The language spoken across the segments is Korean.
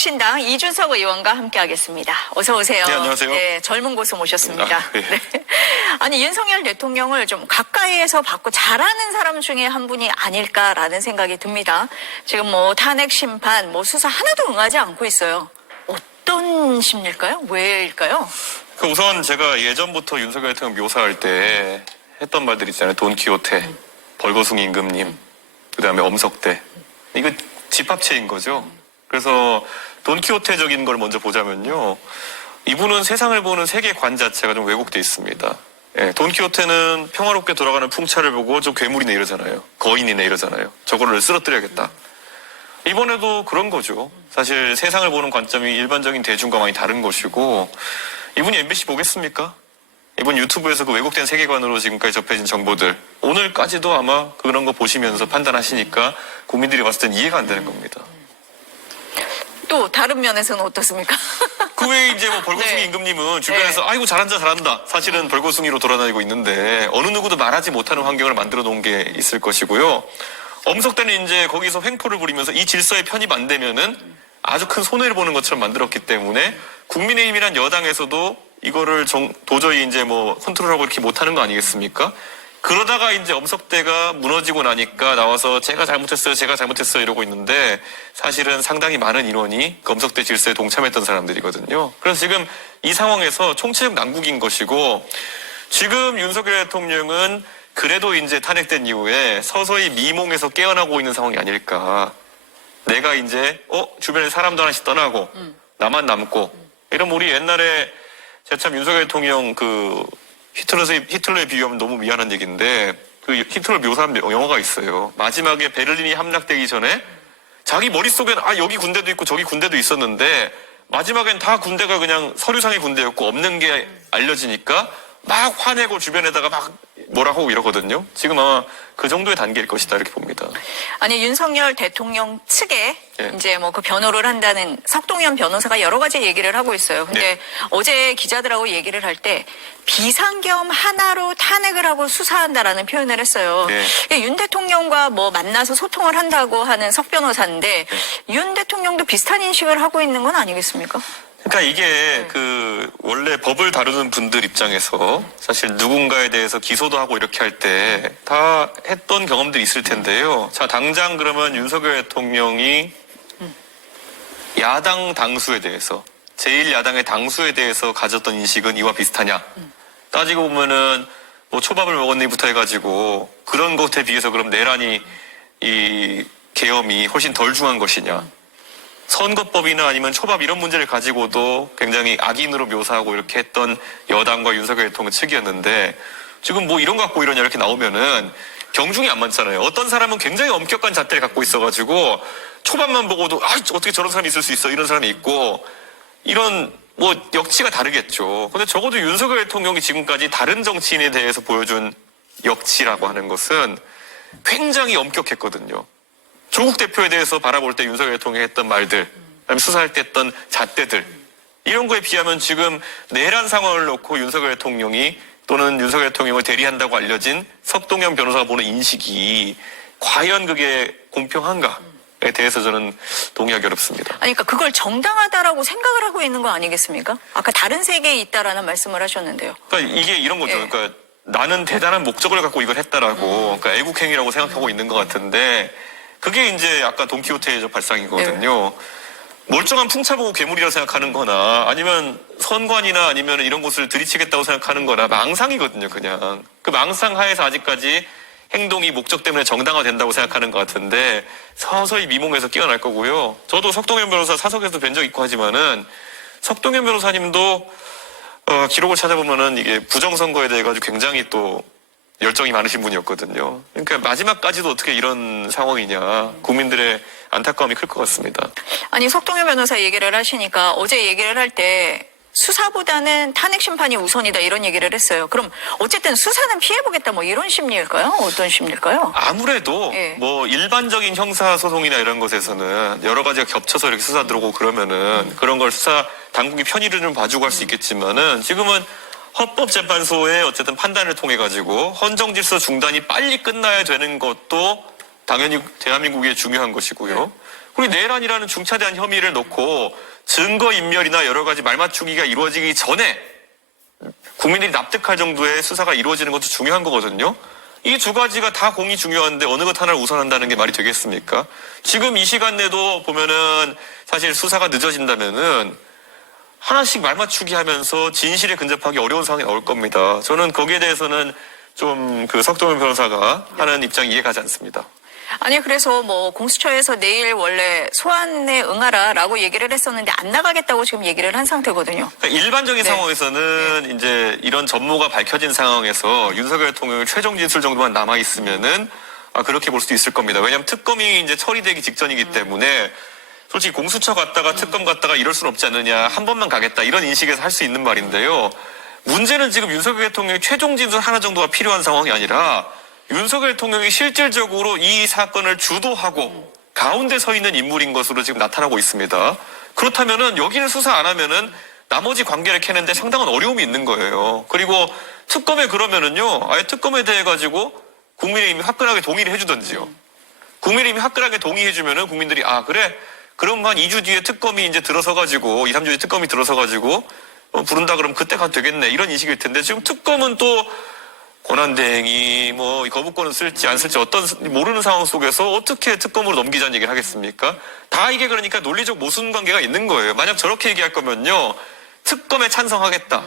혁신당 이준석 의원과 함께하겠습니다. 어서 오세요. 네, 안녕하세요. 네, 젊은 고수 모셨습니다. 네. 네. 아니 윤석열 대통령을 좀 가까이에서 봤고 잘하는 사람 중에 한 분이 아닐까라는 생각이 듭니다. 지금 뭐 탄핵 심판, 뭐 수사 하나도 응하지 않고 있어요. 어떤 심리일까요? 왜일까요? 우선 제가 예전부터 윤석열 대통령 묘사할 때 했던 말들 있잖아요. 돈키호테, 벌거숭이 임금님, 그다음에 엄석대. 이거 집합체인 거죠. 그래서 돈키호테적인 걸 먼저 보자면요. 이분은 세상을 보는 세계관 자체가 좀 왜곡돼 있습니다. 예, 돈키호테는 평화롭게 돌아가는 풍차를 보고 좀 괴물이네 이러잖아요. 거인이네 이러잖아요. 저거를 쓰러뜨려야겠다. 이번에도 그런 거죠. 사실 세상을 보는 관점이 일반적인 대중과 많이 다른 것이고, 이분이 MBC 보겠습니까? 이번 유튜브에서 그 왜곡된 세계관으로 지금까지 접해진 정보들, 오늘까지도 아마 그런 거 보시면서 판단하시니까 국민들이 봤을 땐 이해가 안 되는 겁니다. 또 다른 면에서는 어떻습니까? 그 외에 이제 뭐 벌거숭이 네. 임금님은 주변에서 네. 아이고 잘한다. 사실은 벌거숭이로 돌아다니고 있는데 어느 누구도 말하지 못하는 환경을 만들어 놓은 게 있을 것이고요. 엄석대는 이제 거기서 횡포를 부리면서 이 질서에 편입 안 되면은 아주 큰 손해를 보는 것처럼 만들었기 때문에 국민의힘이란 여당에서도 이거를 도저히 이제 뭐 컨트롤하고 이렇게 못하는 거 아니겠습니까? 그러다가 이제 엄석대가 무너지고 나니까 나와서 제가 잘못했어요 이러고 있는데 사실은 상당히 많은 인원이 그 엄석대 질서에 동참했던 사람들이거든요. 그래서 지금 이 상황에서 총체적 난국인 것이고, 지금 윤석열 대통령은 그래도 이제 탄핵된 이후에 서서히 미몽에서 깨어나고 있는 상황이 아닐까. 내가 이제 주변에 사람도 하나씩 떠나고 나만 남고, 이런 우리 옛날에 제가 참 윤석열 대통령 그 히틀러에 비유하면 너무 미안한 얘기인데, 그 히틀러 묘사한 영화가 있어요. 마지막에 베를린이 함락되기 전에 자기 머릿속엔 여기 군대도 있고 저기 군대도 있었는데 마지막엔 다 군대가 그냥 서류상의 군대였고 없는 게 알려지니까 막 화내고 주변에다가 막 뭐라 하고 이러거든요. 지금 아마 그 정도의 단계일 것이다 이렇게 봅니다. 아니 윤석열 대통령 측에 네. 이제 뭐 그 변호를 한다는 석동현 변호사가 여러 가지 얘기를 하고 있어요. 근데 네. 어제 기자들하고 얘기를 할 때 비상겸 하나로 탄핵을 하고 수사한다라는 표현을 했어요. 네. 윤 대통령과 뭐 만나서 소통을 한다고 하는 석 변호사인데 윤 대통령도 비슷한 인식을 하고 있는 건 아니겠습니까? 그러니까 이게 그 원래 법을 다루는 분들 입장에서 사실 누군가에 대해서 기소도 하고 이렇게 할 때 다 했던 경험들이 있을 텐데요. 자, 당장 그러면 윤석열 대통령이 야당 당수에 대해서, 제1야당의 당수에 대해서 가졌던 인식은 이와 비슷하냐? 따지고 보면은 뭐 초밥을 먹었니부터 해가지고 그런 것에 비해서 그럼 내란이 이 계엄이 훨씬 덜 중한 것이냐? 선거법이나 아니면 초밥 이런 문제를 가지고도 굉장히 악인으로 묘사하고 이렇게 했던 여당과 윤석열 대통령 측이었는데, 지금 뭐 이런 거 갖고 이러냐 이렇게 나오면은 경중이 안 맞잖아요. 어떤 사람은 굉장히 엄격한 잣대를 갖고 있어가지고 초밥만 보고도 어떻게 저런 사람이 있을 수 있어 이런 사람이 있고, 이런 뭐 역치가 다르겠죠. 근데 적어도 윤석열 대통령이 지금까지 다른 정치인에 대해서 보여준 역치라고 하는 것은 굉장히 엄격했거든요. 조국 대표에 대해서 바라볼 때 윤석열 대통령이 했던 말들, 그다음에 수사할 때 했던 잣대들, 이런 거에 비하면 지금 내란 상황을 놓고 윤석열 대통령이 또는 윤석열 대통령을 대리한다고 알려진 석동현 변호사가 보는 인식이 과연 그게 공평한가에 대해서 저는 동의하기 어렵습니다. 아니, 그러니까 그걸 정당하다라고 생각을 하고 있는 거 아니겠습니까? 아까 다른 세계에 있다라는 말씀을 하셨는데요. 그러니까 이게 이런 거죠. 예. 그러니까 나는 대단한 목적을 갖고 이걸 했다라고, 그러니까 애국행위라고 생각하고 있는 것 같은데, 그게 이제 아까 돈키호테의 발상이거든요. 멀쩡한 풍차 보고 괴물이라고 생각하는 거나 아니면 선관이나 아니면 이런 곳을 들이치겠다고 생각하는 거나 망상이거든요, 그냥. 그 망상 하에서 아직까지 행동이 목적 때문에 정당화된다고 생각하는 것 같은데 서서히 미몽에서 깨어날 거고요. 저도 석동현 변호사 사석에서 뵌 적 있고 하지만은 석동현 변호사님도 기록을 찾아보면은 이게 부정선거에 대해 가지고 굉장히 또 열정이 많으신 분이었거든요. 그러니까 마지막까지도 어떻게 이런 상황이냐, 국민들의 안타까움이 클 것 같습니다. 아니 석동현 변호사 얘기를 하시니까 어제 얘기를 할 때 수사보다는 탄핵 심판이 우선이다 이런 얘기를 했어요. 그럼 어쨌든 수사는 피해보겠다 뭐 이런 심리일까요? 어떤 심리일까요? 아무래도 예. 뭐 일반적인 형사소송이나 이런 것에서는 여러 가지가 겹쳐서 이렇게 수사 들어오고 그러면은 그런 걸 수사 당국이 편의를 좀 봐주고 할 수 있겠지만은 지금은 헌법재판소의 어쨌든 판단을 통해 가지고 헌정질서 중단이 빨리 끝나야 되는 것도 당연히 대한민국에 중요한 것이고요. 우리 내란이라는 중차대한 혐의를 놓고 증거인멸이나 여러 가지 말맞추기가 이루어지기 전에 국민들이 납득할 정도의 수사가 이루어지는 것도 중요한 거거든요. 이 두 가지가 다 공이 중요한데 어느 것 하나를 우선한다는 게 말이 되겠습니까? 지금 이 시간 내도 보면은 사실 수사가 늦어진다면은 하나씩 말맞추기 하면서 진실에 근접하기 어려운 상황이 나올 겁니다. 저는 거기에 대해서는 좀 그 석동현 변호사가 하는 입장이 이해가지 않습니다. 아니 그래서 뭐 공수처에서 내일 원래 소환에 응하라라고 얘기를 했었는데 안 나가겠다고 지금 얘기를 한 상태거든요. 그러니까 일반적인 네. 상황에서는 이제 이런 전모가 밝혀진 상황에서 윤석열 대통령의 최종 진술 정도만 남아 있으면은 그렇게 볼 수도 있을 겁니다. 왜냐하면 특검이 이제 처리되기 직전이기 때문에 솔직히 공수처 갔다가 특검 갔다가 이럴 수는 없지 않느냐, 한 번만 가겠다 이런 인식에서 할 수 있는 말인데요. 문제는 지금 윤석열 대통령의 최종 진술 하나 정도가 필요한 상황이 아니라 윤석열 대통령이 실질적으로 이 사건을 주도하고 가운데 서 있는 인물인 것으로 지금 나타나고 있습니다. 그렇다면은 여기를 수사 안 하면은 나머지 관계를 캐는데 상당한 어려움이 있는 거예요. 그리고 특검에 그러면은요, 아예 특검에 대해 가지고 국민의힘이 화끈하게 동의를 해주던지요. 국민의힘이 화끈하게 동의해주면은 국민들이 그래? 그럼 한 2주 뒤에 특검이 이제 들어서 가지고 2, 3주 뒤에 특검이 들어서 가지고 부른다 그러면 그때 가도 되겠네 이런 인식일 텐데 지금 특검은 또 권한대행이 뭐 거부권을 쓸지 안 쓸지 모르는 상황 속에서 어떻게 특검으로 넘기자는 얘기를 하겠습니까? 다 이게 그러니까 논리적 모순 관계가 있는 거예요. 만약 저렇게 얘기할 거면요, 특검에 찬성하겠다.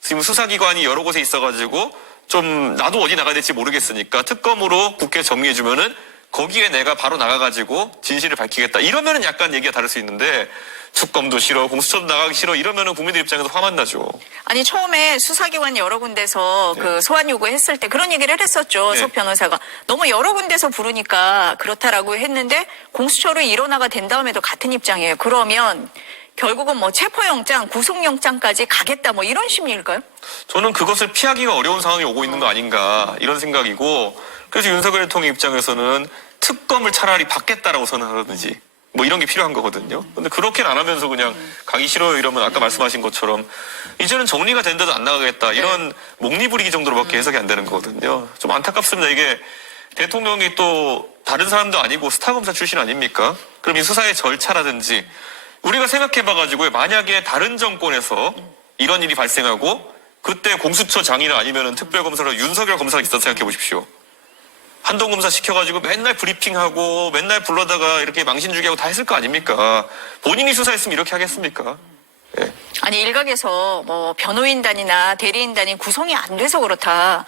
지금 수사기관이 여러 곳에 있어가지고 좀 나도 어디 나가야 될지 모르겠으니까 특검으로 국회 정리해주면은 거기에 내가 바로 나가가지고 진실을 밝히겠다. 이러면은 약간 얘기가 다를 수 있는데 특검도 싫어, 공수처도 나가기 싫어 이러면은 국민들 입장에서 화만 나죠. 아니 처음에 수사기관 여러 군데서 네. 그 소환 요구했을 때 그런 얘기를 했었죠. 네. 석 변호사가 너무 여러 군데서 부르니까 그렇다라고 했는데 공수처로 일원화가 된 다음에도 같은 입장이에요. 그러면 결국은 뭐 체포영장, 구속영장까지 가겠다 뭐 이런 심리일까요? 저는 그것을 피하기가 어려운 상황이 오고 있는 거 아닌가 이런 생각이고, 그래서 윤석열 대통령 입장에서는 특검을 차라리 받겠다라고 선언하든지 뭐 이런 게 필요한 거거든요. 근데 그렇게는 안 하면서 그냥 가기 싫어요 이러면 아까 말씀하신 것처럼 이제는 정리가 된데도 안 나가겠다 이런 목리부리기 정도로밖에 해석이 안 되는 거거든요. 좀 안타깝습니다. 이게 대통령이 또 다른 사람도 아니고 스타검사 출신 아닙니까? 그럼 이 수사의 절차라든지 우리가 생각해봐가지고 만약에 다른 정권에서 이런 일이 발생하고 그때 공수처장이나 아니면 특별검사로 윤석열 검사가 있었다 생각해 보십시오. 한동 검사 시켜가지고 맨날 브리핑하고 맨날 불러다가 이렇게 망신주기하고 다 했을 거 아닙니까? 본인이 수사했으면 이렇게 하겠습니까? 예. 아니 일각에서 뭐 변호인단이나 대리인단이 구성이 안 돼서 그렇다.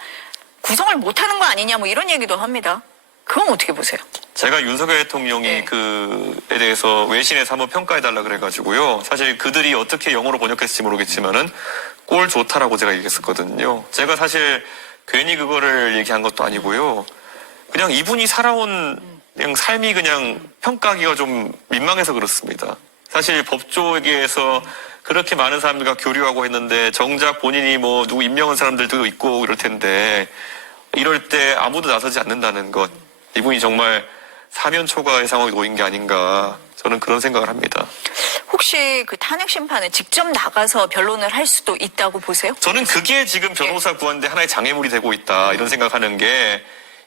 구성을 못하는 거 아니냐 뭐 이런 얘기도 합니다. 그건 어떻게 보세요? 제가 윤석열 대통령이 네. 그에 대해서 외신에서 한번 평가해달라 그래가지고요. 사실 그들이 어떻게 영어로 번역했을지 모르겠지만은 꼴 좋다라고 제가 얘기했었거든요. 제가 사실 괜히 그거를 얘기한 것도 아니고요. 그냥 이분이 살아온 그냥 삶이 그냥 평가하기가 좀 민망해서 그렇습니다. 사실 법조계에서 그렇게 많은 사람들과 교류하고 했는데 정작 본인이 뭐 누구 임명한 사람들도 있고 이럴 텐데 이럴 때 아무도 나서지 않는다는 것. 이분이 정말 사면 초과의 상황에 놓인 게 아닌가 저는 그런 생각을 합니다. 혹시 그 탄핵 심판을 직접 나가서 변론을 할 수도 있다고 보세요? 저는 그게 지금 변호사 구하는데 하나의 장애물이 되고 있다 이런 생각하는 게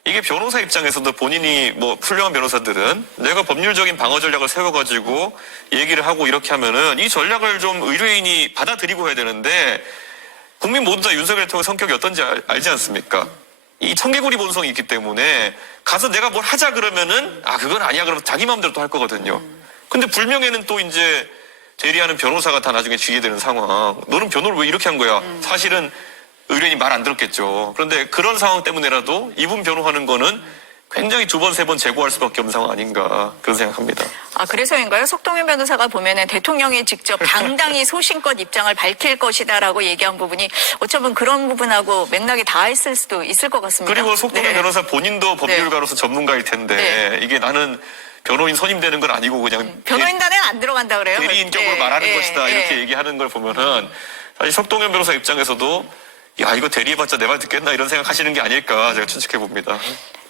이게 변호사 입장에서도 본인이 뭐 훌륭한 변호사들은 내가 법률적인 방어 전략을 세워가지고 얘기를 하고 이렇게 하면은 이 전략을 좀 의뢰인이 받아들이고 해야 되는데 국민 모두 다 윤석열 대통령 성격이 어떤지 알지 않습니까? 이 청개구리 본성이 있기 때문에 가서 내가 뭘 하자 그러면은 그건 아니야 그러면 자기 마음대로 또 할 거거든요. 근데 불명예는 또 이제 대리하는 변호사가 다 나중에 쥐게 되는 상황. 너는 변호를 왜 이렇게 한 거야? 사실은 의뢰인이 말 안 들었겠죠. 그런데 그런 상황 때문에라도 이분 변호하는 거는 굉장히 두 번, 세 번 재고할 수밖에 없는 상황 아닌가 그런 생각합니다. 그래서인가요? 석동현 변호사가 보면은 대통령이 직접 당당히 소신껏 입장을 밝힐 것이다라고 얘기한 부분이 어쩌면 그런 부분하고 맥락이 닿아있을 수도 있을 것 같습니다. 그리고 석동현 네. 변호사 본인도 법률가로서 전문가일 텐데 이게 나는 변호인 선임되는 건 아니고 그냥 변호인단에는 안 들어간다 그래요? 대리인격으로 말하는 것이다 이렇게 얘기하는 걸 보면은 사실 석동현 변호사 입장에서도 야 이거 대리해봤자 내 말 듣겠나 이런 생각하시는 게 아닐까 제가 추측해 봅니다.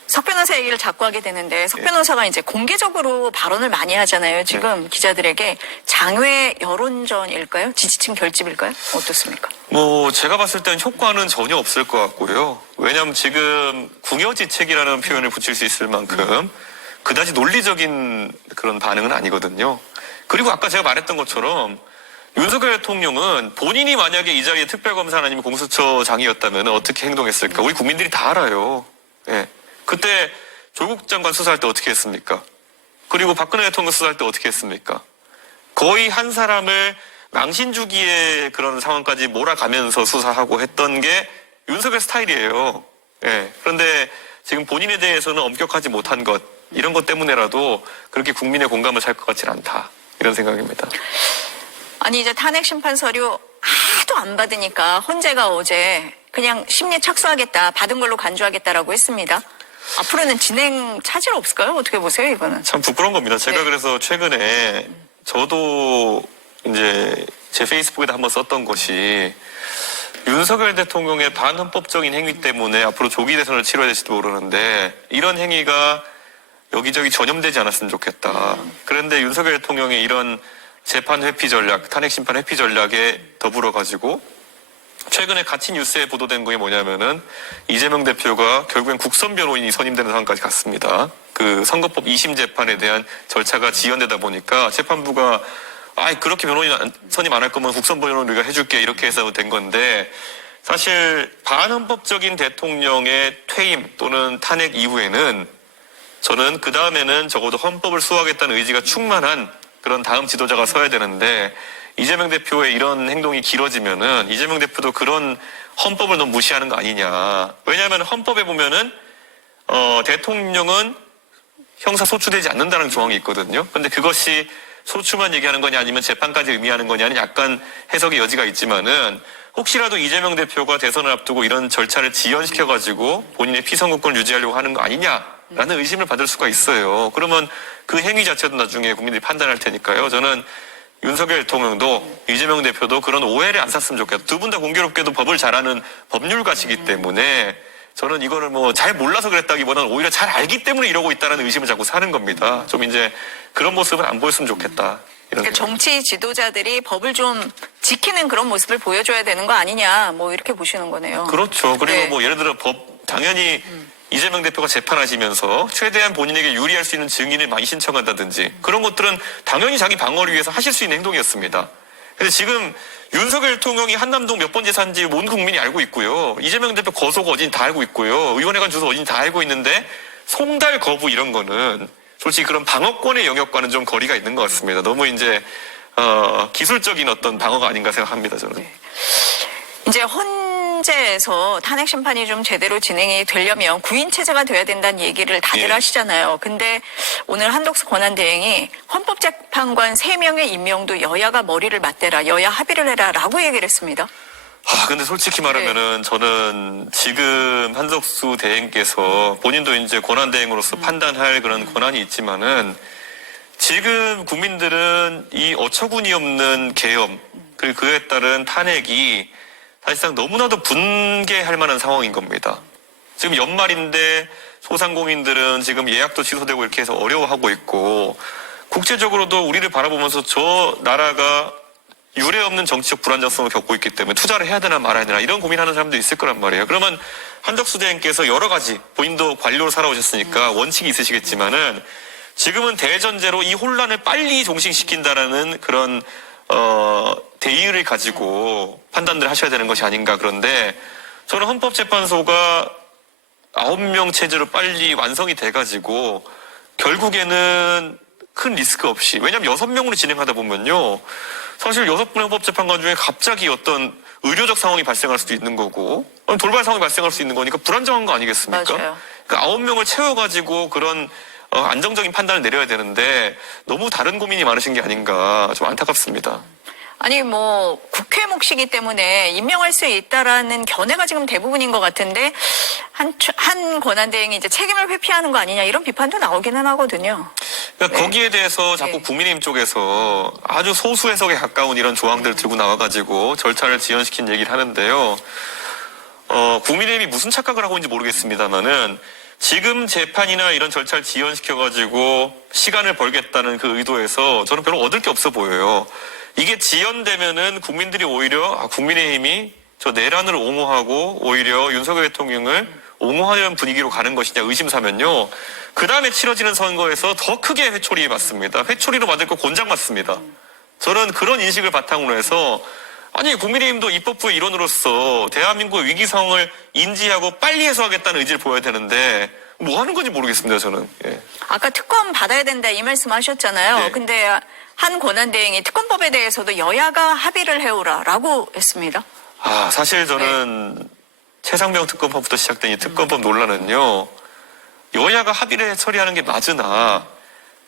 석 변호사 얘기를 자꾸 하게 되는데 석 변호사가 이제 공개적으로 발언을 많이 하잖아요. 지금 기자들에게 장외 여론전일까요? 지지층 결집일까요? 어떻습니까? 뭐 제가 봤을 땐 효과는 전혀 없을 것 같고요. 왜냐하면 지금 궁여지책이라는 표현을 붙일 수 있을 만큼 그다지 논리적인 그런 반응은 아니거든요. 그리고 아까 제가 말했던 것처럼 윤석열 대통령은 본인이 만약에 이 자리에 특별검사 아니면 공수처장이었다면 어떻게 행동했을까? 우리 국민들이 다 알아요. 예. 그때 조국 장관 수사할 때 어떻게 했습니까? 그리고 박근혜 대통령 수사할 때 어떻게 했습니까? 거의 한 사람을 망신주기의 그런 상황까지 몰아가면서 수사하고 했던 게 윤석열 스타일이에요. 예. 그런데 지금 본인에 대해서는 엄격하지 못한 것, 이런 것 때문에라도 그렇게 국민의 공감을 살 것 같지는 않다. 이런 생각입니다. 아니 이제 탄핵 심판 서류 하도 안 받으니까 헌재가 어제 그냥 심리 착수하겠다, 받은 걸로 간주하겠다라고 했습니다. 앞으로는 진행 차질 없을까요? 어떻게 보세요, 이거는? 참 부끄러운 겁니다. 제가 네. 그래서 최근에 저도 이제 제 페이스북에다 한번 썼던 것이 윤석열 대통령의 반헌법적인 행위 때문에 앞으로 조기 대선을 치러야 될지도 모르는데 이런 행위가 여기저기 전염되지 않았으면 좋겠다. 그런데 윤석열 대통령의 이런 재판 회피 전략, 탄핵 심판 회피 전략에 더불어 가지고 최근에 같이 뉴스에 보도된 거에 뭐냐면은 이재명 대표가 결국엔 국선 변호인이 선임되는 상황까지 갔습니다. 그 선거법 2심 재판에 대한 절차가 지연되다 보니까 재판부가 그렇게 변호인 선임 안 할 거면 국선 변호인 우리가 해줄게 이렇게 해서 된 건데 사실 반헌법적인 대통령의 퇴임 또는 탄핵 이후에는 저는 그 다음에는 적어도 헌법을 수호하겠다는 의지가 충만한 그런 다음 지도자가 서야 되는데 이재명 대표의 이런 행동이 길어지면은 이재명 대표도 그런 헌법을 너무 무시하는 거 아니냐. 왜냐하면 헌법에 보면은 대통령은 형사 소추되지 않는다는 조항이 있거든요. 그런데 그것이 소추만 얘기하는 거냐 아니면 재판까지 의미하는 거냐는 약간 해석의 여지가 있지만은 혹시라도 이재명 대표가 대선을 앞두고 이런 절차를 지연시켜가지고 본인의 피선거권을 유지하려고 하는 거 아니냐라는 의심을 받을 수가 있어요. 그러면 그 행위 자체도 나중에 국민들이 판단할 테니까요. 저는 윤석열 대통령도 이재명 대표도 그런 오해를 안 샀으면 좋겠다. 두 분 다 공교롭게도 법을 잘 아는 법률가시기 때문에 저는 이거를 뭐 잘 몰라서 그랬다기보다는 오히려 잘 알기 때문에 이러고 있다는 의심을 자꾸 사는 겁니다. 좀 이제 그런 모습은 안 보였으면 좋겠다. 이런 그러니까 정치 지도자들이 법을 좀 지키는 그런 모습을 보여줘야 되는 거 아니냐, 뭐 이렇게 보시는 거네요. 그렇죠. 그리고 네. 뭐 예를 들어 당연히 이재명 대표가 재판하시면서 최대한 본인에게 유리할 수 있는 증인을 많이 신청한다든지 그런 것들은 당연히 자기 방어를 위해서 하실 수 있는 행동이었습니다. 근데 지금 윤석열 대통령이 한남동 몇 번째 산지 온 국민이 알고 있고요. 이재명 대표 거소가 어딘지 다 알고 있고요. 의원회관 주소 어딘지 다 알고 있는데 송달 거부 이런 거는 솔직히 그런 방어권의 영역과는 좀 거리가 있는 것 같습니다. 너무 이제 기술적인 어떤 방어가 아닌가 생각합니다. 저는. 네. 이제 헌재에서 탄핵 심판이 좀 제대로 진행이 되려면 구인 체제가 돼야 된다는 얘기를 다들 예. 하시잖아요. 근데 오늘 한덕수 권한대행이 헌법재판관 3명의 임명도 여야가 머리를 맞대라, 여야 합의를 해라라고 얘기를 했습니다. 근데 솔직히 말하면은 저는 지금 한덕수 대행께서 본인도 이제 권한대행으로서 판단할 그런 권한이 있지만은 지금 국민들은 이 어처구니 없는 계엄 그리고 그에 따른 탄핵이 사실상 너무나도 분개할 만한 상황인 겁니다. 지금 연말인데 소상공인들은 지금 예약도 취소되고 이렇게 해서 어려워하고 있고 국제적으로도 우리를 바라보면서 저 나라가 유례 없는 정치적 불안정성을 겪고 있기 때문에 투자를 해야 되나 말아야 되나 이런 고민하는 사람도 있을 거란 말이에요. 그러면 한덕수 대행께서 여러 가지 본인도 관료로 살아오셨으니까 원칙이 있으시겠지만은 지금은 대전제로 이 혼란을 빨리 종식시킨다라는 그런 대의를 가지고 판단들을 하셔야 되는 것이 아닌가. 그런데 저는 헌법재판소가 9명 체제로 빨리 완성이 돼가지고 결국에는 큰 리스크 없이 왜냐하면 6명으로 진행하다 보면요. 사실 6분의 헌법재판관 중에 갑자기 어떤 의료적 상황이 발생할 수도 있는 거고 돌발 상황이 발생할 수 있는 거니까 불안정한 거 아니겠습니까? 맞아요. 그러니까 9명을 채워가지고 그런 안정적인 판단을 내려야 되는데 너무 다른 고민이 많으신 게 아닌가 좀 안타깝습니다. 아니 뭐 국회 몫이기 때문에 임명할 수 있다라는 견해가 지금 대부분인 것 같은데 한 권한대행이 이제 책임을 회피하는 거 아니냐 이런 비판도 나오기는 하거든요. 그러니까 네. 거기에 대해서 자꾸 네. 국민의힘 쪽에서 아주 소수 해석에 가까운 이런 조항들을 들고 나와가지고 절차를 지연시킨 얘기를 하는데요. 국민의힘이 무슨 착각을 하고 있는지 모르겠습니다만은 지금 재판이나 이런 절차를 지연시켜가지고 시간을 벌겠다는 그 의도에서 저는 별로 얻을 게 없어 보여요. 이게 지연되면은 국민들이 오히려 국민의힘이 저 내란을 옹호하고 오히려 윤석열 대통령을 옹호하는 분위기로 가는 것이냐 의심사면요. 그 다음에 치러지는 선거에서 더 크게 회초리 맞습니다. 회초리로 맞을 거 곤장 맞습니다. 저는 그런 인식을 바탕으로 해서 아니 국민의힘도 입법부의 일원으로서 대한민국의 위기 상황을 인지하고 빨리 해소하겠다는 의지를 보여야 되는데 뭐 하는 건지 모르겠습니다. 저는. 예. 아까 특검 받아야 된다 이 말씀하셨잖아요. 네. 근데 한 권한대행이 특검법에 대해서도 여야가 합의를 해오라라고 했습니다. 아 사실 저는 최상병 특검법부터 시작된 이 특검법 논란은요. 여야가 합의를 해 처리하는 게 맞으나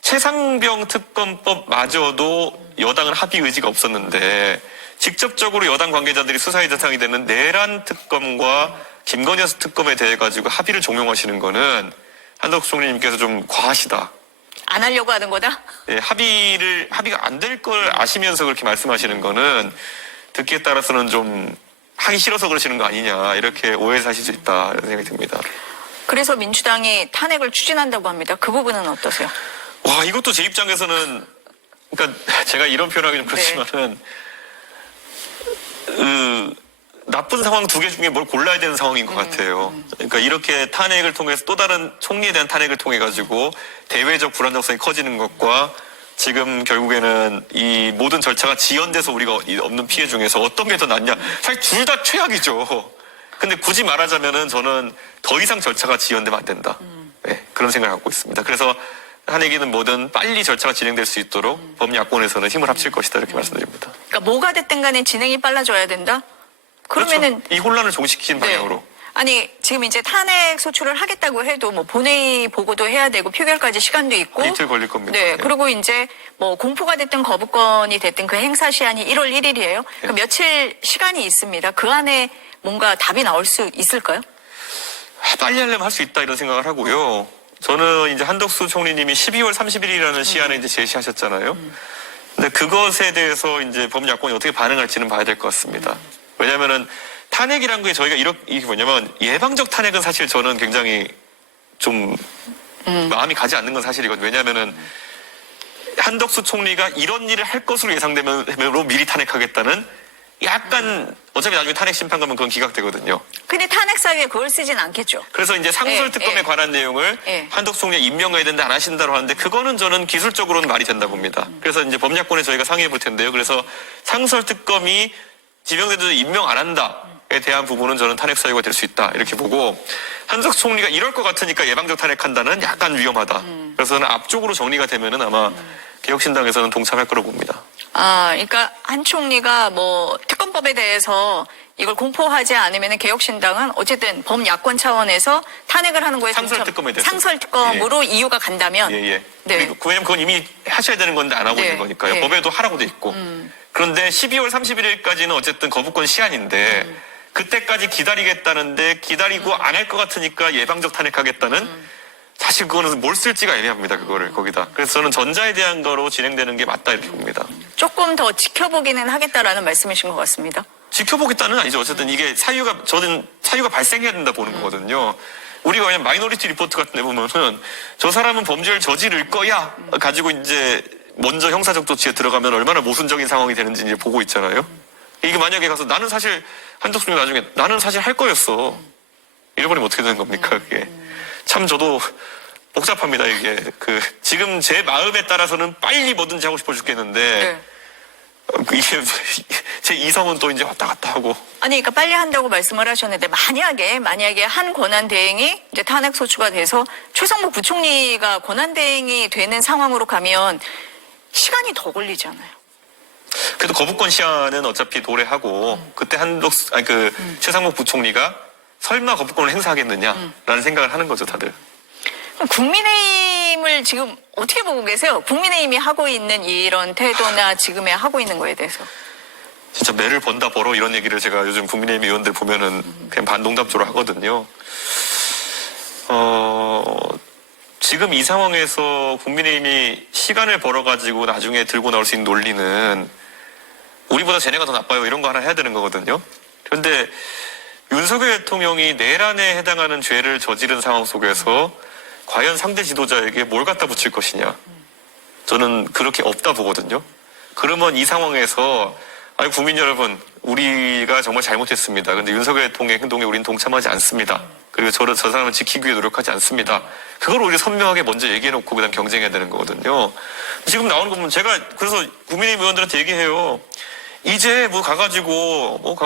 최상병 특검법마저도 여당은 합의 의지가 없었는데 직접적으로 여당 관계자들이 수사의 대상이 되는 내란 특검과 김건희 여사 특검에 대해 가지고 합의를 종용하시는 거는 한덕수 총리님께서 좀 과하시다. 안 하려고 하는 거다? 예, 합의가 안 될 걸 아시면서 그렇게 말씀하시는 거는 듣기에 따라서는 좀 하기 싫어서 그러시는 거 아니냐 이렇게 오해를 하실 수 있다 이런 생각이 듭니다. 그래서 민주당이 탄핵을 추진한다고 합니다. 그 부분은 어떠세요? 와 이것도 제 입장에서는 그러니까 제가 이런 표현하기 좀 그렇지만은 나쁜 상황 두 개 중에 뭘 골라야 되는 상황인 것 같아요. 그러니까 이렇게 탄핵을 통해서 또 다른 총리에 대한 탄핵을 통해 가지고 대외적 불안정성이 커지는 것과 지금 결국에는 이 모든 절차가 지연돼서 우리가 없는 피해 중에서 어떤 게 더 낫냐. 사실 둘 다 최악이죠. 근데 굳이 말하자면은 저는 더 이상 절차가 지연되면 안 된다. 네, 그런 생각을 갖고 있습니다. 그래서 탄핵이든 뭐든 빨리 절차가 진행될 수 있도록 법야권에서는 힘을 합칠 것이다 이렇게 말씀드립니다. 그러니까 뭐가 됐든 간에 진행이 빨라져야 된다? 그러면은 그렇죠. 이 혼란을 종식시키는 방향으로. 아니 지금 이제 탄핵 소추를 하겠다고 해도 뭐 본회의 보고도 해야 되고 표결까지 시간도 있고 이틀 걸릴 겁니다. 네, 네. 그리고 이제 뭐 공포가 됐든 거부권이 됐든 그 행사 시한이 1월 1일이에요. 그러니까 며칠 시간이 있습니다. 그 안에 뭔가 답이 나올 수 있을까요? 빨리 하려면 할 수 있다 이런 생각을 하고요. 저는 이제 한덕수 총리님이 12월 30일이라는 시한을 이제 제시하셨잖아요. 근데 그것에 대해서 이제 법야권이 어떻게 반응할지는 봐야 될 것 같습니다. 왜냐면은 탄핵이란 게 저희가 이게 뭐냐면 예방적 탄핵은 사실 저는 굉장히 좀 마음이 가지 않는 건 사실이거든요. 왜냐면은 한덕수 총리가 이런 일을 할 것으로 예상되면으로 미리 탄핵하겠다는 약간 어차피 나중에 탄핵 심판 가면 그건 기각되거든요. 근데 탄핵 사유에 그걸 쓰진 않겠죠. 그래서 이제 상설 특검에 관한 내용을 한덕수 총리가 임명해야 된다 안 하신다고 하는데 그거는 저는 기술적으로는 말이 된다 봅니다. 그래서 이제 법야권에 저희가 상의해 볼 텐데요. 그래서 상설 특검이 지명돼도 임명 안 한다에 대한 부분은 저는 탄핵 사유가 될 수 있다 이렇게 보고 한덕수 총리가 이럴 것 같으니까 예방적 탄핵한다는 약간 위험하다. 그래서 저는 앞쪽으로 정리가 되면은 아마 개혁신당에서는 동참할 거로 봅니다. 아, 그러니까 한 총리가 뭐 특검법에 대해서 이걸 공포하지 않으면 개혁신당은 어쨌든 범야권 차원에서 탄핵을 하는 거에 상설 특검에 대해서. 상설 특검으로 이유가 간다면 예. 네. 그리고 왜냐면 그건 이미 하셔야 되는 건데 안 하고 네. 있는 거니까요. 네. 법에도 하라고 돼 있고. 그런데 12월 31일까지는 어쨌든 거부권 시한인데 그때까지 기다리겠다는데 기다리고 안 할 것 같으니까 예방적 탄핵하겠다는 사실 그거는 뭘 쓸지가 애매합니다. 그거를 거기다. 그래서 저는 전자에 대한 거로 진행되는 게 맞다 이렇게 봅니다. 조금 더 지켜보기는 하겠다라는 말씀이신 것 같습니다. 지켜보겠다는 아니죠. 어쨌든 이게 저는 사유가 발생해야 된다 보는 거거든요. 우리가 그냥 마이너리티 리포트 같은 데 보면은 저 사람은 범죄를 저지를 거야 가지고 이제 먼저 형사적 조치에 들어가면 얼마나 모순적인 상황이 되는지 이제 보고 있잖아요. 이게 만약에 가서 나는 사실 한덕수 총리 나중에 나는 사실 할 거였어. 이래버리면 어떻게 되는 겁니까 그게. 참 저도 복잡합니다 이게. 지금 제 마음에 따라서는 빨리 뭐든지 하고 싶어 죽겠는데 이게 제 이성은 또 이제 왔다 갔다 하고. 아니, 그러니까 빨리 한다고 말씀을 하셨는데 만약에 한 권한대행이 이제 탄핵 소추가 돼서 최성목 부총리가 권한대행이 되는 상황으로 가면 시간이 더 걸리잖아요. 그래도 거부권 시한은 어차피 도래하고 그때 최상목 부총리가 설마 거부권을 행사하겠느냐라는 생각을 하는 거죠 다들. 그럼 국민의힘을 지금 어떻게 보고 계세요? 국민의힘이 하고 있는 이런 태도나 지금에 하고 있는 거에 대해서. 진짜 매를 번다 벌어 이런 얘기를 제가 요즘 국민의힘 의원들 보면은 그냥 반농담조로 하거든요. 지금 이 상황에서 국민의힘이 시간을 벌어가지고 나중에 들고 나올 수 있는 논리는 우리보다 쟤네가 더 나빠요 이런 거 하나 해야 되는 거거든요. 그런데 윤석열 대통령이 내란에 해당하는 죄를 저지른 상황 속에서 과연 상대 지도자에게 뭘 갖다 붙일 것이냐. 저는 그렇게 없다 보거든요. 그러면 이 상황에서 국민 여러분 우리가 정말 잘못했습니다. 근데 윤석열 대통령의 행동에 우리는 동참하지 않습니다. 그리고 저 사람을 지키기 위해 노력하지 않습니다. 그걸 우리 선명하게 먼저 얘기해놓고 그다음 경쟁해야 되는 거거든요. 지금 나오는 거 보면 제가 그래서 국민의힘 의원들한테 얘기해요. 이제 가가지고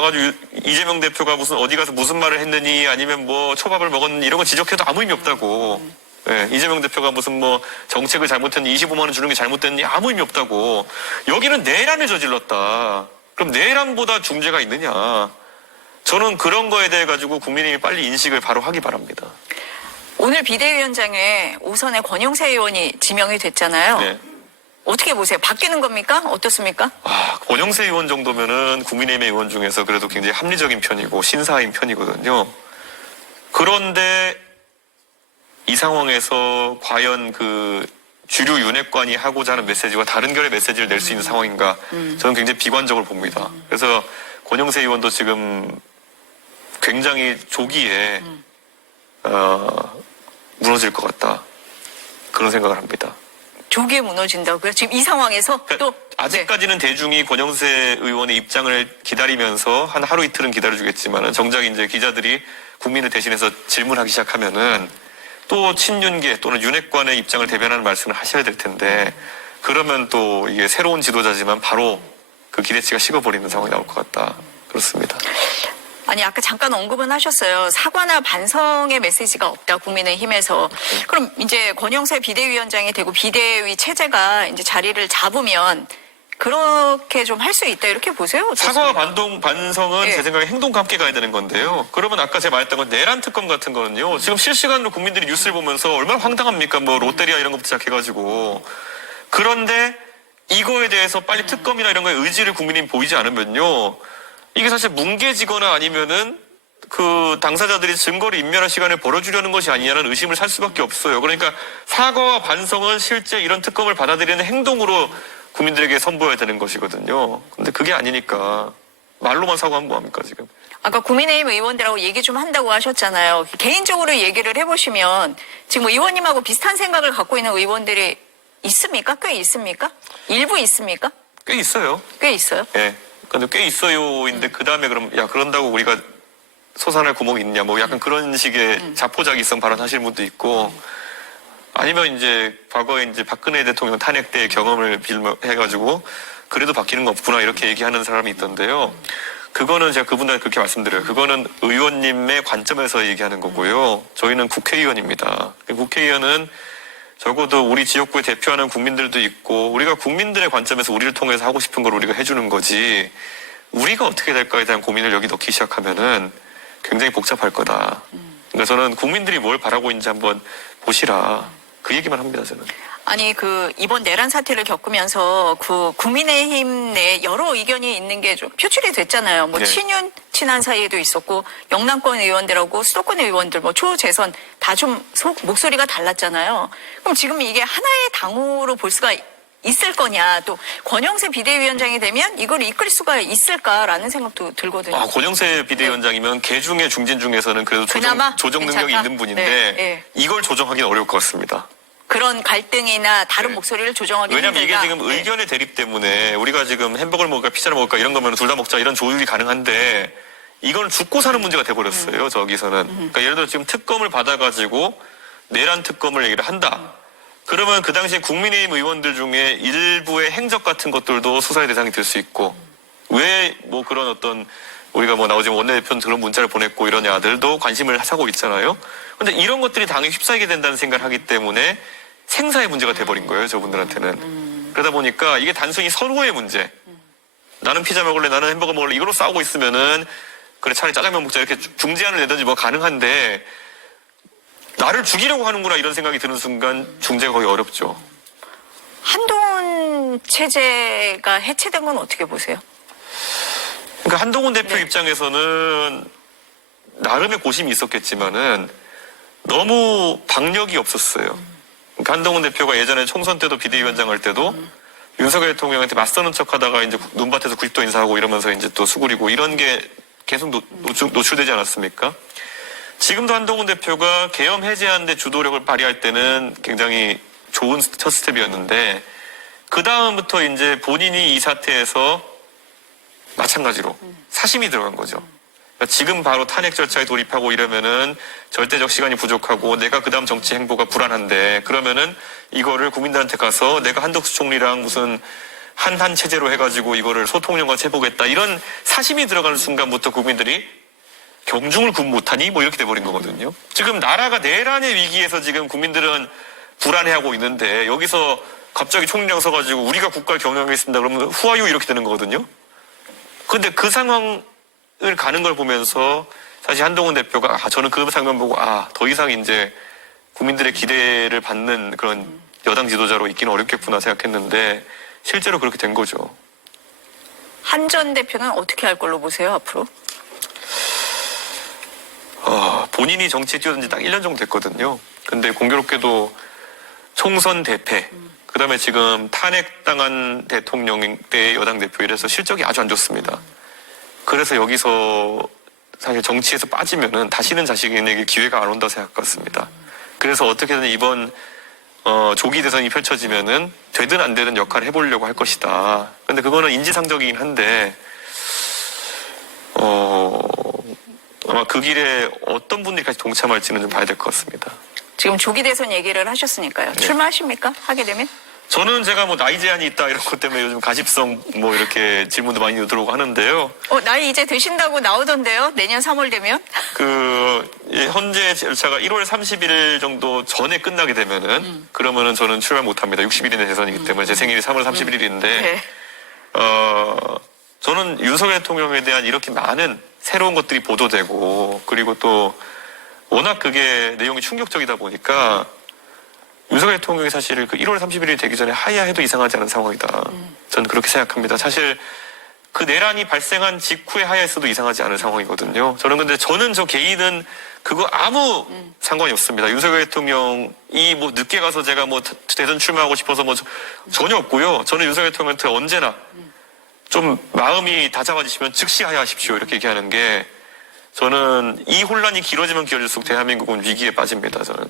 이재명 대표가 무슨 어디 가서 무슨 말을 했느니 아니면 초밥을 먹었느니 이런 거 지적해도 아무 의미 없다고. 예, 이재명 대표가 무슨 정책을 잘못했니 25만 원 주는 게 잘못됐니 아무 의미 없다고. 여기는 내란을 저질렀다. 그럼 내란보다 중죄가 있느냐. 저는 그런 거에 대해 가지고 국민의힘이 빨리 인식을 바로 하기 바랍니다. 오늘 비대위원장에 오선의 권영세 의원이 지명이 됐잖아요. 네. 어떻게 보세요? 바뀌는 겁니까? 어떻습니까? 권영세 의원 정도면은 국민의힘 의원 중에서 그래도 굉장히 합리적인 편이고 신사인 편이거든요. 그런데 이 상황에서 과연 그 주류 윤핵관이 하고자 하는 메시지와 다른 결의 메시지를 낼 수 있는 상황인가? 저는 굉장히 비관적으로 봅니다. 그래서 권영세 의원도 지금 굉장히 조기에 무너질 것 같다. 그런 생각을 합니다. 조기에 무너진다고요? 지금 이 상황에서 또 아직까지는 대중이 권영세 의원의 입장을 기다리면서 한 하루 이틀은 기다려주겠지만 정작 이제 기자들이 국민을 대신해서 질문하기 시작하면은 또 친윤계 또는 윤핵관의 입장을 대변하는 말씀을 하셔야 될 텐데 그러면 또 이게 새로운 지도자지만 바로 그 기대치가 식어버리는 상황이 나올 것 같다. 그렇습니다. 아니 아까 잠깐 언급은 하셨어요. 사과나 반성의 메시지가 없다 국민의힘에서. 그럼 이제 권영세 비대위원장이 되고 비대위 체제가 이제 자리를 잡으면 그렇게 좀 할 수 있다 이렇게 보세요? 어떻습니까? 사과와 반성은 예. 제 생각에 행동과 함께 가야 되는 건데요. 그러면 아까 제가 말했던 건 내란 특검 같은 거는요. 지금 실시간으로 국민들이 뉴스를 보면서 얼마나 황당합니까? 롯데리아 이런 것부터 시작해가지고. 그런데 이거에 대해서 빨리 특검이나 이런 거에 의지를 국민이 보이지 않으면요. 이게 사실 뭉개지거나 아니면은 그 당사자들이 증거를 인멸할 시간을 벌어주려는 것이 아니냐는 의심을 살 수밖에 없어요. 그러니까 사과와 반성은 실제 이런 특검을 받아들이는 행동으로 국민들에게 선보여야 되는 것이거든요. 근데 그게 아니니까 말로만 사과하면 뭐합니까 지금. 아까 국민의힘 의원들하고 얘기 좀 한다고 하셨잖아요. 개인적으로 얘기를 해보시면 지금 의원님하고 비슷한 생각을 갖고 있는 의원들이 있습니까? 꽤 있습니까? 일부 있습니까? 꽤 있어요. 꽤 있어요. 예. 근데 꽤 있어요인데 그 다음에 그런다고 우리가 솟아날 구멍이 있냐 약간 그런 식의 자포자기성 발언하시는 분도 있고 아니면 이제 과거에 이제 박근혜 대통령 탄핵 때 경험을 해가지고 그래도 바뀌는 거 없구나 이렇게 얘기하는 사람이 있던데요. 그거는 제가 그분한테 그렇게 말씀드려요. 그거는 의원님의 관점에서 얘기하는 거고요. 저희는 국회의원입니다. 국회의원은 적어도 우리 지역구에 대표하는 국민들도 있고 우리가 국민들의 관점에서 우리를 통해서 하고 싶은 걸 우리가 해주는 거지 우리가 어떻게 될까에 대한 고민을 여기 넣기 시작하면은 굉장히 복잡할 거다. 그러니까 저는 국민들이 뭘 바라고 있는지 한번 보시라. 그 얘기만 합니다, 저는. 아니 이번 내란 사태를 겪으면서 국민의힘 내 여러 의견이 있는 게 좀 표출이 됐잖아요. 네. 친윤 친한 사이에도 있었고 영남권 의원들하고 수도권 의원들 초재선 다 좀 목소리가 달랐잖아요. 그럼 지금 이게 하나의 당으로 볼 수가 있을 거냐, 또 권영세 비대위원장이 되면 이걸 이끌 수가 있을까라는 생각도 들거든요. 권영세 비대위원장이면 개 중에 중진 중에서는 그래도 조정 능력이 괜찮다. 있는 분인데 네. 이걸 조정하기는 어려울 것 같습니다. 그런 갈등이나 다른 네. 목소리를 조정하기 왜냐하면 힘들다. 이게 지금 의견의 대립 때문에 우리가 지금 햄버거를 먹을까 피자를 먹을까 이런 거면 둘 다 먹자 이런 조율이 가능한데 이거는 죽고 사는 문제가 돼버렸어요. 저기서는. 그러니까 예를 들어 지금 특검을 받아가지고 내란 특검을 얘기를 한다. 그러면 그 당시에 국민의힘 의원들 중에 일부의 행적 같은 것들도 수사의 대상이 될 수 있고 왜 그런 어떤 우리가 나오지만 원내대표는 그런 문자를 보냈고 이러냐들도 관심을 사고 있잖아요. 근데 이런 것들이 당에 휩싸이게 된다는 생각을 하기 때문에 생사의 문제가 돼버린 거예요, 저분들한테는. 그러다 보니까 이게 단순히 서로의 문제. 나는 피자 먹을래, 나는 햄버거 먹을래, 이걸로 싸우고 있으면은, 그래, 차라리 짜장면 먹자, 이렇게 중재안을 내든지 가능한데, 나를 죽이려고 하는구나, 이런 생각이 드는 순간, 중재가 거의 어렵죠. 한동훈 체제가 해체된 건 어떻게 보세요? 그러니까 한동훈 대표 입장에서는, 나름의 고심이 있었겠지만은, 너무 박력이 없었어요. 그러니까 한동훈 대표가 예전에 총선 때도 비대위원장 할 때도 윤석열 대통령한테 맞서는 척 하다가 이제 눈밭에서 90도 인사하고 이러면서 이제 또 수그리고 이런 게 계속 노출되지 않았습니까? 지금도 한동훈 대표가 계엄 해제하는데 주도력을 발휘할 때는 굉장히 좋은 첫 스텝이었는데 그 다음부터 이제 본인이 이 사태에서 마찬가지로 사심이 들어간 거죠. 그러니까 지금 바로 탄핵 절차에 돌입하고 이러면은 절대적 시간이 부족하고 내가 그다음 정치 행보가 불안한데 그러면은 이거를 국민들한테 가서 내가 한덕수 총리랑 무슨 한한 체제로 해가지고 이거를 소통령과 해보겠다 이런 사심이 들어가는 순간부터 국민들이 경중을 군 못하니 뭐 이렇게 돼버린 거거든요. 지금 나라가 내란의 위기에서 지금 국민들은 불안해하고 있는데 여기서 갑자기 총리랑 서가지고 우리가 국가를 경영하겠습니다 그러면 후아유 이렇게 되는 거거든요. 근데 그 상황을 가는 걸 보면서 사실 한동훈 대표가 저는 그 장면 보고 더 이상 이제 국민들의 기대를 받는 그런 여당 지도자로 있기는 어렵겠구나 생각했는데 실제로 그렇게 된 거죠. 한 전 대표는 어떻게 할 걸로 보세요, 앞으로? 본인이 정치에 뛰어든 지 딱 1년 정도 됐거든요. 근데 공교롭게도 총선 대패, 그 다음에 지금 탄핵당한 대통령 때 여당 대표 이래서 실적이 아주 안 좋습니다. 그래서 여기서 사실 정치에서 빠지면은 다시는 자신에게 기회가 안 온다 생각 같습니다. 그래서 어떻게든 이번 조기 대선이 펼쳐지면은 되든 안 되든 역할을 해보려고 할 것이다. 근데 그거는 인지상정이긴 한데 아마 그 길에 어떤 분들이 같이 동참할지는 좀 봐야 될 것 같습니다. 지금 조기 대선 얘기를 하셨으니까요. 출마하십니까? 하게 되면? 저는 제가 뭐 나이 제한이 있다 이런 것 때문에 요즘 가십성 뭐 이렇게 질문도 많이 들어오고 하는데요. 나이 이제 드신다고 나오던데요? 내년 3월 되면? 현재 절차가 1월 30일 정도 전에 끝나게 되면은 그러면은 저는 출마 못 합니다. 60일이나 대선이기 때문에 제 생일이 3월 31일인데 네. 저는 윤석열 대통령에 대한 이렇게 많은 새로운 것들이 보도되고 그리고 또 워낙 그게 내용이 충격적이다 보니까 윤석열 대통령이 사실 그 1월 30일이 되기 전에 하야해도 이상하지 않은 상황이다. 저는 그렇게 생각합니다. 사실 그 내란이 발생한 직후에 하야했어도 이상하지 않은 상황이거든요. 저는 저 개인은 그거 아무 상관이 없습니다. 윤석열 대통령이 뭐 늦게 가서 제가 뭐 대선 출마하고 싶어서 뭐 전혀 없고요. 저는 윤석열 대통령한테 언제나 좀 마음이 다잡아지시면 즉시 하야하십시오. 이렇게 얘기하는 게 저는 이 혼란이 길어지면 길어질수록 대한민국은 위기에 빠집니다. 저는.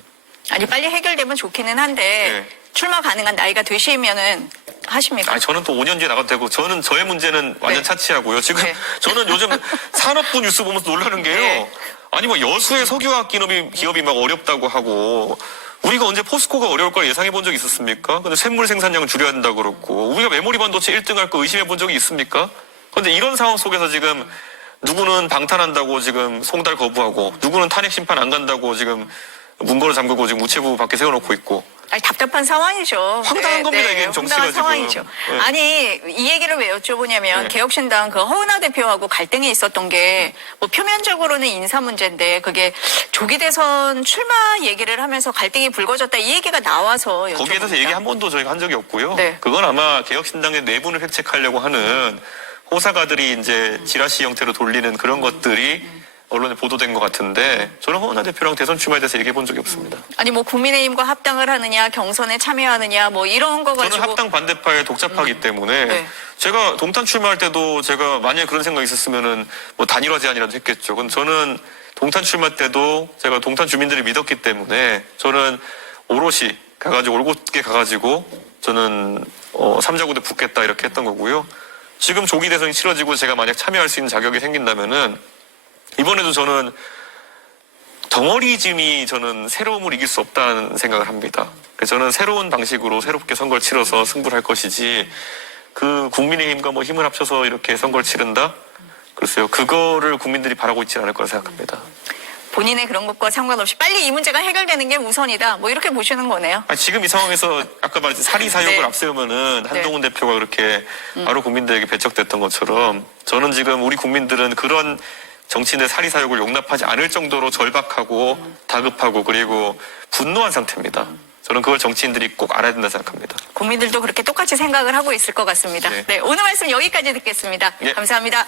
아니 빨리 해결되면 좋기는 한데 네. 출마 가능한 나이가 되시면은 하십니까? 저는 또 5년 뒤에 나가도 되고 저의 문제는 완전 네. 차치하고요. 지금 네. 저는 요즘 산업부 뉴스 보면서 놀라는 게요. 네. 아니 뭐 여수의 석유화학 기업이 막 어렵다고 하고 우리가 언제 포스코가 어려울 걸 예상해 본 적이 있었습니까? 근데 샘물 생산량을 줄여야 된다고 그렇고 우리가 메모리 반도체 1등 할 거 의심해 본 적이 있습니까? 근데 이런 상황 속에서 지금 누구는 방탄한다고 지금 송달 거부하고 누구는 탄핵 심판 안 간다고 지금 문고를 잠그고 지금 우체부 밖에 세워놓고 있고. 아니, 답답한 상황이죠. 황당한 겁니다, 이게 정치가 황당한 지금. 상황이죠. 네. 아니, 이 얘기를 왜 여쭤보냐면, 네. 개혁신당 그 허은하 대표하고 갈등이 있었던 게, 뭐 표면적으로는 인사 문제인데, 그게 조기 대선 출마 얘기를 하면서 갈등이 불거졌다, 이 얘기가 나와서 여쭤봅니다. 거기에 대해서 얘기 한 번도 저희가 한 적이 없고요. 네. 그건 아마 개혁신당의 내분을 획책하려고 하는 호사가들이 이제 지라시 형태로 돌리는 그런 것들이 언론에 보도된 것 같은데 저는 허은하 대표랑 대선 출마에 대해서 얘기해 본 적이 없습니다. 아니, 뭐 국민의힘과 합당을 하느냐, 경선에 참여하느냐, 뭐 이런 거 가지고. 저는 합당 반대파의 독자파이기 때문에 네. 제가 동탄 출마할 때도 제가 만약에 그런 생각이 있었으면은 뭐 단일화 제안이라도 했겠죠. 근데 저는 동탄 출마 때도 제가 동탄 주민들을 믿었기 때문에 저는 오롯이 올곧게 가가지고 저는 삼자구대 붙겠다 이렇게 했던 거고요. 지금 조기 대선이 치러지고 제가 만약 참여할 수 있는 자격이 생긴다면은 이번에도 저는 덩어리즘이 저는 새로움을 이길 수 없다는 생각을 합니다. 그래서 저는 새로운 방식으로 새롭게 선거를 치러서 승부를 할 것이지 그 국민의힘과 뭐 힘을 합쳐서 이렇게 선거를 치른다? 글쎄요. 그거를 국민들이 바라고 있지 않을 거라 생각합니다. 본인의 그런 것과 상관없이 빨리 이 문제가 해결되는 게 우선이다. 뭐 이렇게 보시는 거네요. 지금 이 상황에서 아까 말했듯이 사리사욕을 네. 앞세우면은 한동훈 대표가 그렇게 바로 국민들에게 배척됐던 것처럼 저는 지금 우리 국민들은 그런 정치인의 사리사욕을 용납하지 않을 정도로 절박하고 다급하고 그리고 분노한 상태입니다. 저는 그걸 정치인들이 꼭 알아야 된다 생각합니다. 국민들도 그렇게 똑같이 생각을 하고 있을 것 같습니다. 네. 네, 오늘 말씀 여기까지 듣겠습니다. 네. 감사합니다.